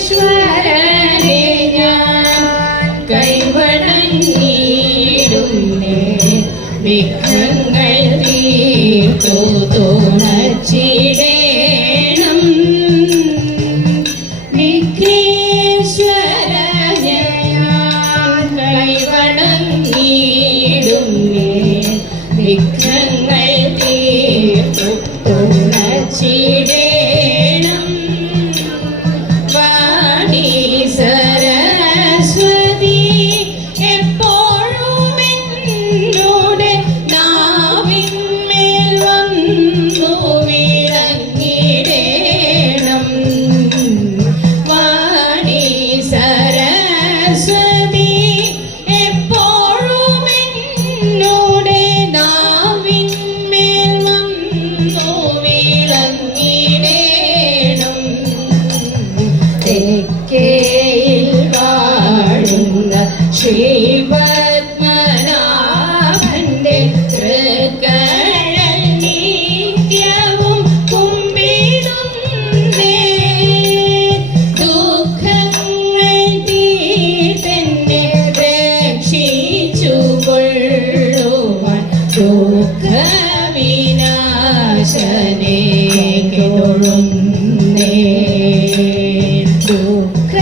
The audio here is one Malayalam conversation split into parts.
വിഘ്നേശ്വരനെ ഞാൻ കൈവണങ്ങിടുന്നേ, വിഘ്നങ്ങൾ തീർത്തു തുണച്ചിടേണം. വിഘ്നേശ്വരനെ ഞാൻ കൈവണങ്ങിടുന്നേ, വിഘ്നങ്ങൾ തീർത്തു തുണച്ചിടേണം. വാണി സരസ്വതി എപ്പോഴും എന്നോട് നാവിന്മേൽ വന്നു വിളങ്ങിടേണം. വാണി സരസ്വതി എപ്പോഴും എന്നോട് നാവിന്മേൽ വന്നു വിളങ്ങിടേണം. തെക്കേയിൽ വാഴുന്ന ശ്രീപത്മനാഭന്റെ തൃക്കഴൽ നിത്യവും കുമ്പിടുന്നേ, ദുഃഖങ്ങൾ തീർത്തെന്നെ രക്ഷിച്ചു കൊള്ളുവാൻ ദുഃഖവിനാശനെ തൊഴുന്നേ, ദുഃഖവിനാശനെ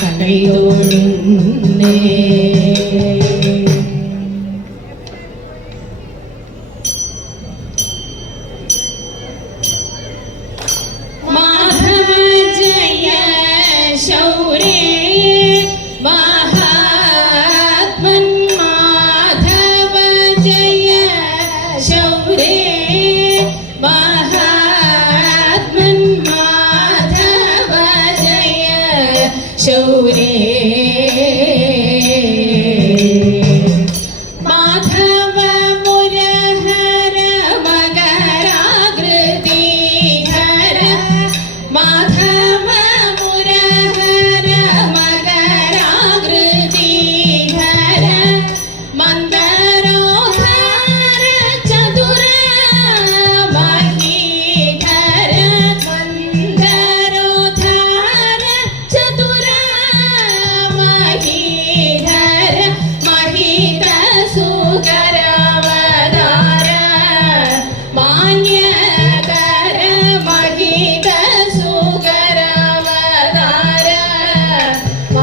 കൈതൊഴുന്നേ. മാധവ ജയ ശൗരേ മഹാത്മൻ, മാധവ ജയ ശൗരേ മഹാത്മൻ, മാധവ ജയ ശൗരേ. മാധവ മുരഹര മകരാകൃതി ഹര, മാധവ മുരഹര മകരാകൃതി ഹര, മന്ദരോധര ചതുര മഹീധര, മന്ദരോധര ചതുര മഹീധര, മഹീത സുകരവതാര മാന്യകര, മഹീത സുകരവതാര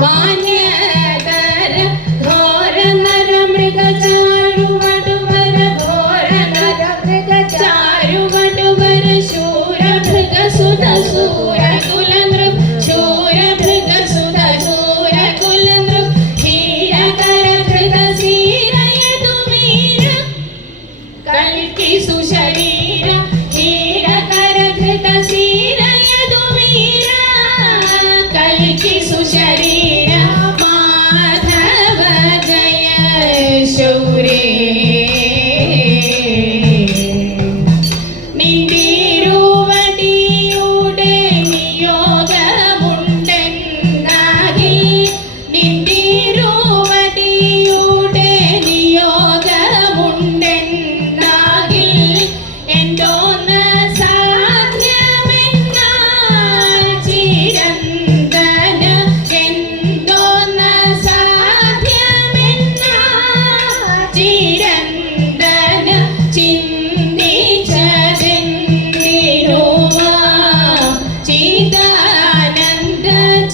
മാന്യകര, ഘോര നര മൃഗചാരുവടുവര, ഘോര നര മൃഗചാരുവടുവര, ശൂരഭൃഗസുത ശൂരകുലനൃപ, ശൂരഭൃഗസുത ശൂരകുലനൃപ, ക്ഷീരകര ധൃതശീലയതുമീര, കൽക്കി സുശരീര, ക്ഷീരകര ധൃതശീലയതുമീര, കൽക്കി സുശരീര. മാധവ ജയ ശൗരേ. നിന്തിരുവടിയുടെ നിയോഗമുണ്ടെന്നാകിൽ, നിന്തിരുവടിയുടെ നിയോഗമുണ്ടെന്നാകിൽ, എന്തോന്ന് സാധ്യമെന്നാൽ ചിരന്തന, എന്തോന്ന് സാധ്യമെന്നാൽ ചിരന്തന, ചിന്തിച്ചതെന്തിനുമാം ചിദാനന്ദ,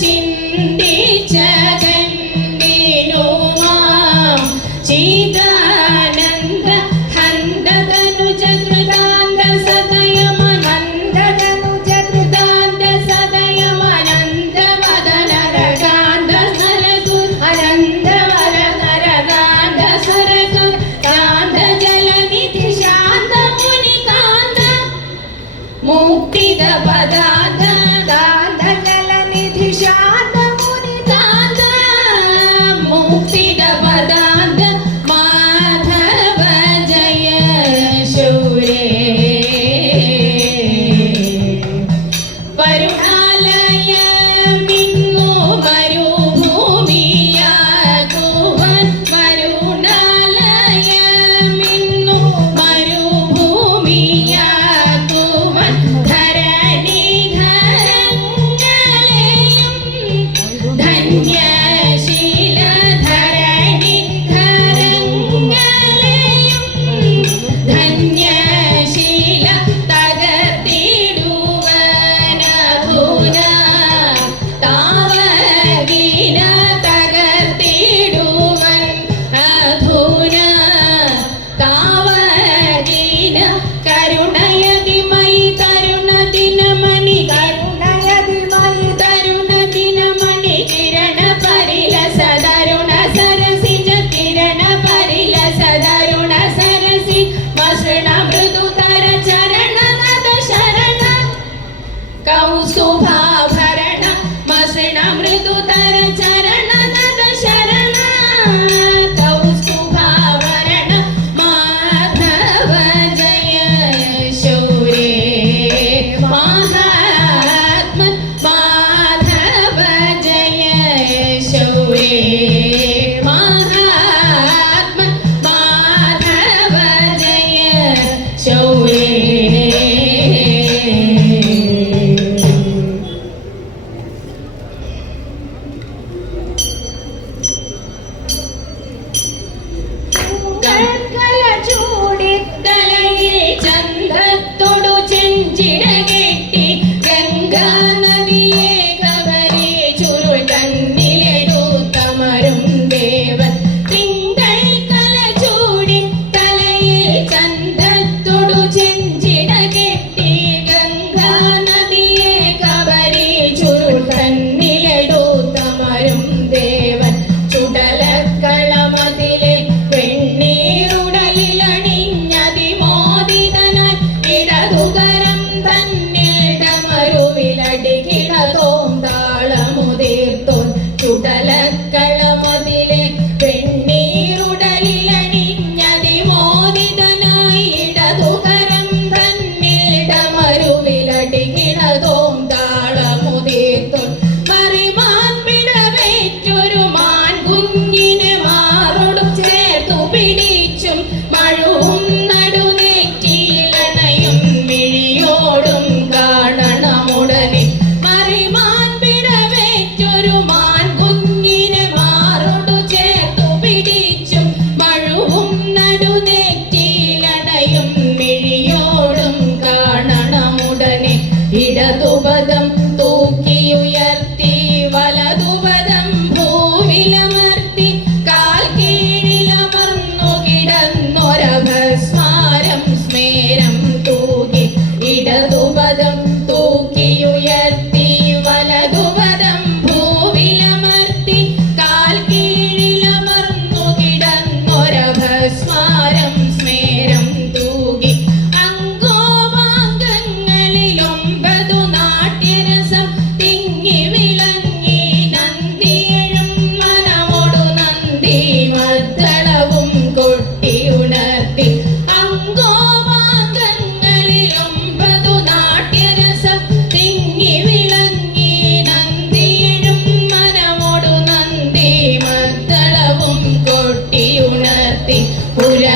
ചിന്തിച്ചതെന്തിനുമാം ചിദാനന്ദ, ഹന്തതനുജകൃതാന്ത സദയമനന്തതനുജകൃതാന്ത സദയമനന്ത മദനരകാന്ത സരസു, അനന്തവരനരകാന്ത സരസു, കാന്ത ജലനിധി ശാന്ത മുനികാന്ത, മുക്തിദ പദാന്ത കാന്ത ജലനിധി ശാന്ത മുനികാന്ത, മുക്തിദ പദാന്ത.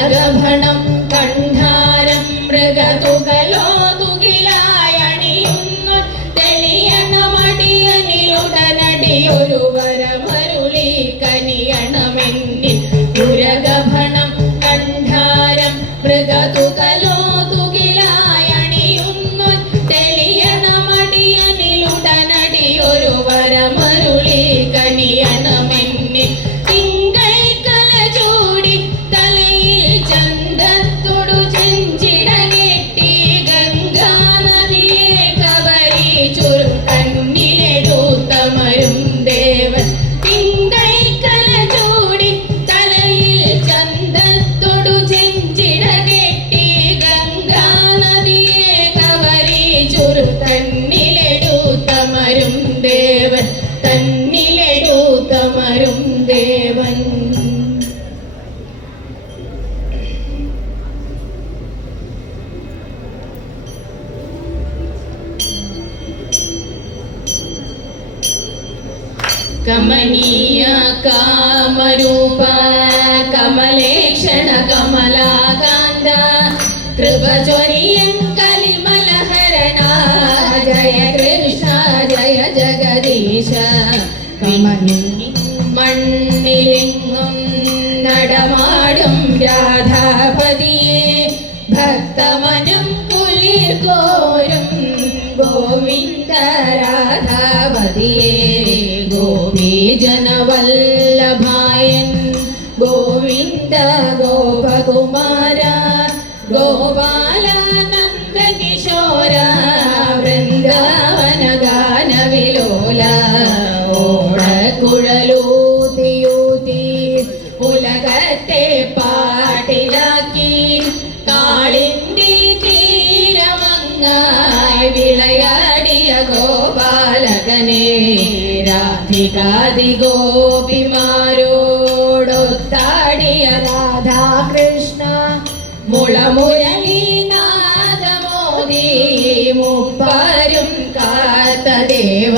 പുലകഭണം കണ്ഠാരം മൃഗതുകലോ തുകിലായണിയുന്നു തെളിയണമടിയനിലുടനടിയൊരു വരമരുളി കനിയണമെന്നിൽ പുരകഭണം കണ്ഠാരം മൃഗതുകലോ തുകിലായണിയുന്നു തെളിയണമടിയനിലുടനടിയൊരു വരമരുളി കനിയണമെന്നിൽ തന്നിലെടുത്തമരും ദേവൻ. കമനീയ കാമരൂപ കമലേക്ഷണ കമലാകാന്ത കൃപചൊരിയൻ കലിമലഹരണ ജയ കൃഷ്ണ ജയ ജഗദീശ. മണ്ണിലെങ്ങും നടമാടും രാധാപതിയെ ഭക്തമനം കുളിർകോരും ഗോവിന്ദ രാധാപതിയെ ഗോപീജനവല്ലഭായൻ ഗോവിന്ദ ഗോപകുമാര ഗോപാലാനന്ദ കിശോര വൃന്ദാവന ഗാനവിലോല ഓടക്കുഴലൂതിയൂതി ഉലകത്തെ പാട്ടിലാക്കി കാളിന്തി തീരമങ്ങായി വിളയാടിയ ഗോപാലകനെ രാധികാദി ഗോപിമാരോടൊത്താടിയ രാധാകൃഷ്ണ മുളമുരളീനാദമോദി മുപ്പാരും കാത്ത ദേവ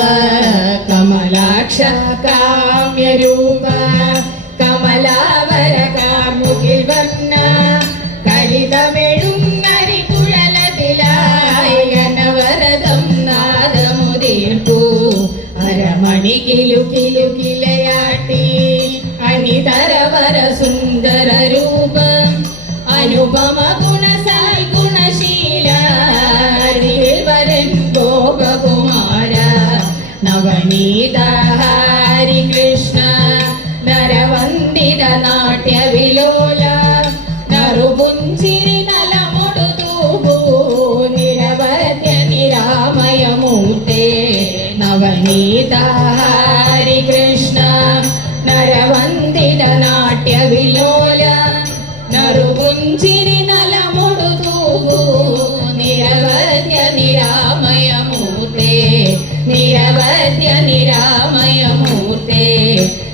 കമലാക്ഷ കാമ്യരൂപ കമലാവര കാർമുകിൽ വർണ്ണ കളിതമെഴും അരികുഴലതിലായി അനവരതം നാദമുദീർപ്പു അരമണി കിലുകിലുകിലയാട്ടി അണിതരവര സുന്ദര രൂപം അനുപമ ഗുണസാൽ ഗുണശീല വരൻ ഗോപകുമാര നവനീത ഹരി കൃഷ്ണ നരവന്ദിത നാട്യവിലോല നറുപുഞ്ചിരി നലമൊടു തൂപൂ നിരവധ്യ നിരാമയമൂർത്തേ നവനീത ഹരി കൃഷ്ണ നരവന്ദിത നാട്യവിലോല നറുപുഞ്ചിരി നലമൊടു തൂപൂ നിരവധ്യ നിരാമയമൂർത്തേ നിരവധ്യ നിരാമയമൂർത്തേ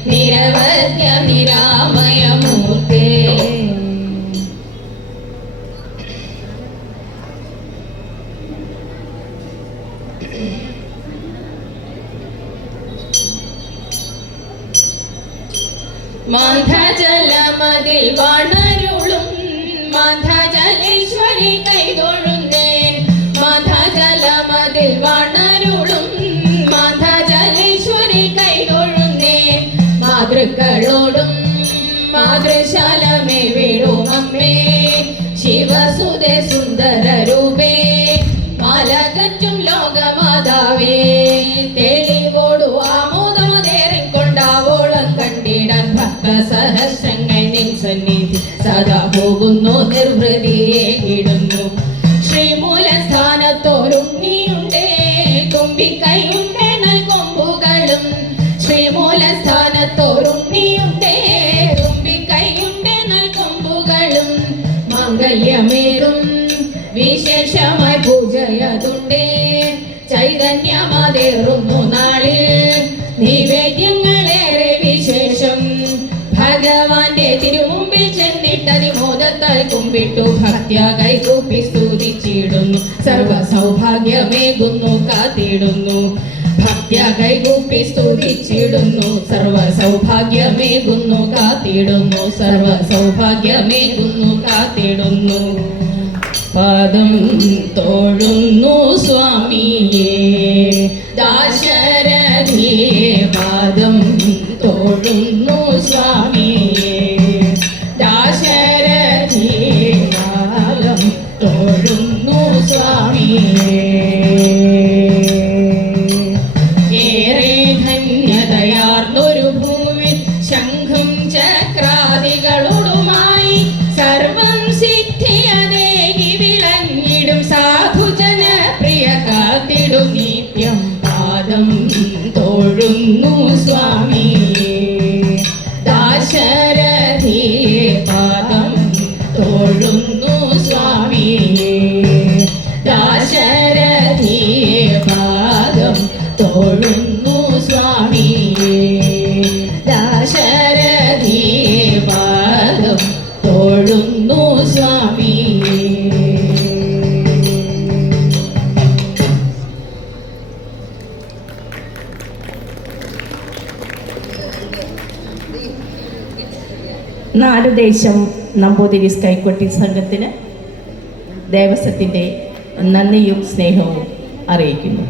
നിരവധ്യ നിരാമയമൂർത്തേ. മാന്ധജലമതിൽ വണരുളും മാന്ധജലേശ്വരി കൈതൊഴുന്നേൻ മാന്ധജലമതിൽ വണരുളും മാന്ധജലേശ്വരി കൈതൊഴുന്നേൻ മാതൃക്കളോടും മാതൃശാലമേ വീടുമമ്മേ ശിവസുതേ സുന്ദര രൂപേ മാലകറ്റും ലോകമാതാവേ തെളിവോടു ആമോദമതേറിക്കൊണ്ടാവോളം കണ്ടിടാൻ ഭക്തസഹസ്രങ്ങൾ നിൻ സന്നിധി സദാ പോകുന്നു നിർവൃതിയെ ഇടുന്നു. ശ്രീമൂലസ്ഥാനത്തോരുണ്ണിയുണ്ടേ തുമ്പിക്കൈയുണ്ടേ നൽകൊമ്പുകളും ശ്രീമൂലസ്ഥാനത്തോരുണ്ണിയുണ്ടേ തുമ്പിക്കൈയുണ്ടേ നൽകൊമ്പുകളും മാംഗല്യമേറും വിശേഷമായി പൂജയതുണ്ടേ ചൈതന്യമതേറുന്നു നാളിൽ നിവേദ്യങ്ങളേറെ വിശേഷം ഭഗവാന്റെ തിരുമുമ്പിൽ ചെന്നിട്ടതിമോദത്താൽ കുമ്പിട്ടു ഭക്ത്യ കൈകൂപ്പി സ്തുതിച്ചിടുന്നു സർവ സൗഭാഗ്യമേകുന്നു കാത്തിടുന്നു ഭക്ത്യ കൈകൂപ്പി സ്തുതിച്ചിടുന്നു സർവ സൗഭാഗ്യമേകുന്നു കാത്തിടുന്നു സർവ സൗഭാഗ്യമേകുന്നു കാത്തിടുന്നു. പാദം തോഴുന്നു സ്വാമിയേ ദാശരഥിയേ, പാദം തോഴുന്നു സ്വാമിയേ ദാശരഥിയേ, പാദം തോഴുന്നു സ്വാമിയേ. ഏറെ ധന്യതയാർന്നൊരു ഭൂവിൽ ശംഖും ചക്രാദികളോടുമായി സർവം സിദ്ധിയതേകി വിളങ്ങിടും സാധുജന പ്രിയ കാത്തിടും നിത്യം. പാദം തോഴുന്നു സ്വാമിയേ ദാശരഥിയേ, പാദം തോഴുന്നു സ്വാമിയേ ദാശരഥിയേ, പാദം തോഴുന്നു സ്വാമിയേ ദാശരഥിയേ, പാദം തോഴുന്നു സ്വാമിയേ. നാലുദേശം നമ്പൂതിരീസ് കൈക്കൊട്ടി സംഘത്തിന് ദേവസ്വത്തിൻ്റെ നന്ദിയും സ്നേഹവും അറിയിക്കുന്നു.